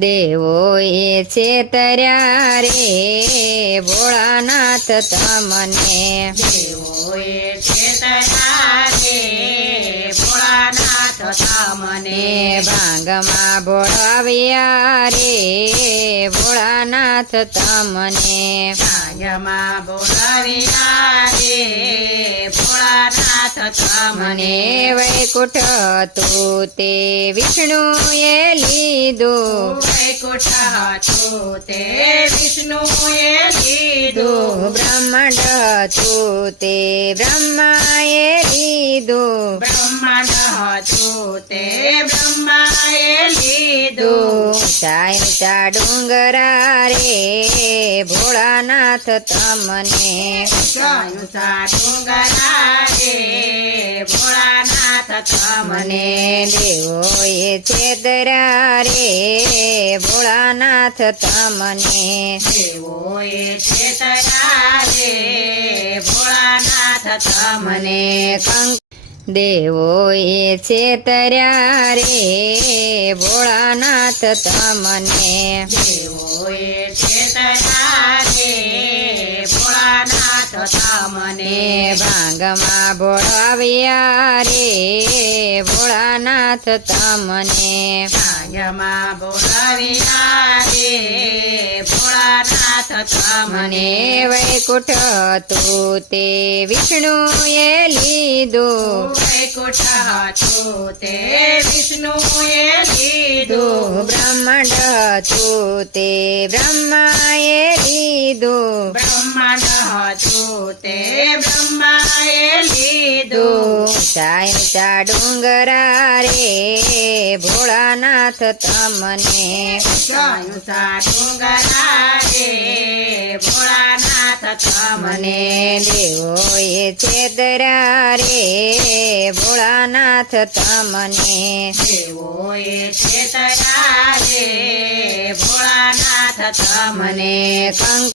દેવોએ છેતર્યા રે ભોળાનાથ તમને, દેવોએ છેતર્યા રે ભોળાનાથ તમને, ભાંગમાં ભોળાવ્યા રે ભોળાનાથ તમને, ભાંગમાં બોલાવ્યા રે ભોળાનાથ તમને, વૈકુંઠ તું તે વિષ્ણુએ લીધું, વૈકુંઠ હતું તે વિષ્ણુએ લીધું, બ્રહ્માંડ તું તે બ્રહ્માએ લીધું, બ્રહ્માંડ હતું તે બ્રહ્માએ લીધું, ઊંચા ઊંચા ડુંગરા રે ભોળાનાથ તમને, ઊંચા ઊંચા ડુંગરા રે ભોળાનાથ તમને, દેવોએ છેતર્યા રે ભોળાનાથ તમને, દેવોએ છેતર્યા રે ભોળાનાથ તમને, દેવોએ છેતર્યા રે ભોળાનાથ તમને, દેવોએ છેતર્યા રે ભોળાનાથ તમને, ભાંગમાં ભોળાવ્યા રે ભોળાનાથ તમને, ભાંગમાં બોલાવ્યા રે ભોળાનાથ તમને, વૈકુંઠ તું તે વિષ્ણુએ લીધું, વૈકુંઠ હતું તે વિષ્ણુએ લીધું, બ્રહ્માંડ તું તે બ્રહ્માએ લીધું, બ્રહ્માંડ હતું તે બ્રહ્માએ લીધું, ઊંચા ઊંચા ડુંગરા રે ભોળાનાથ તમને, ઊંચા ઊંચા ડુંગરા રે ભોળાનાથ તમને, દેવોએ છેતર્યા રે ભોળાનાથ તમને, દેવોએ છેતર્યા રે ભોળાનાથ તમને,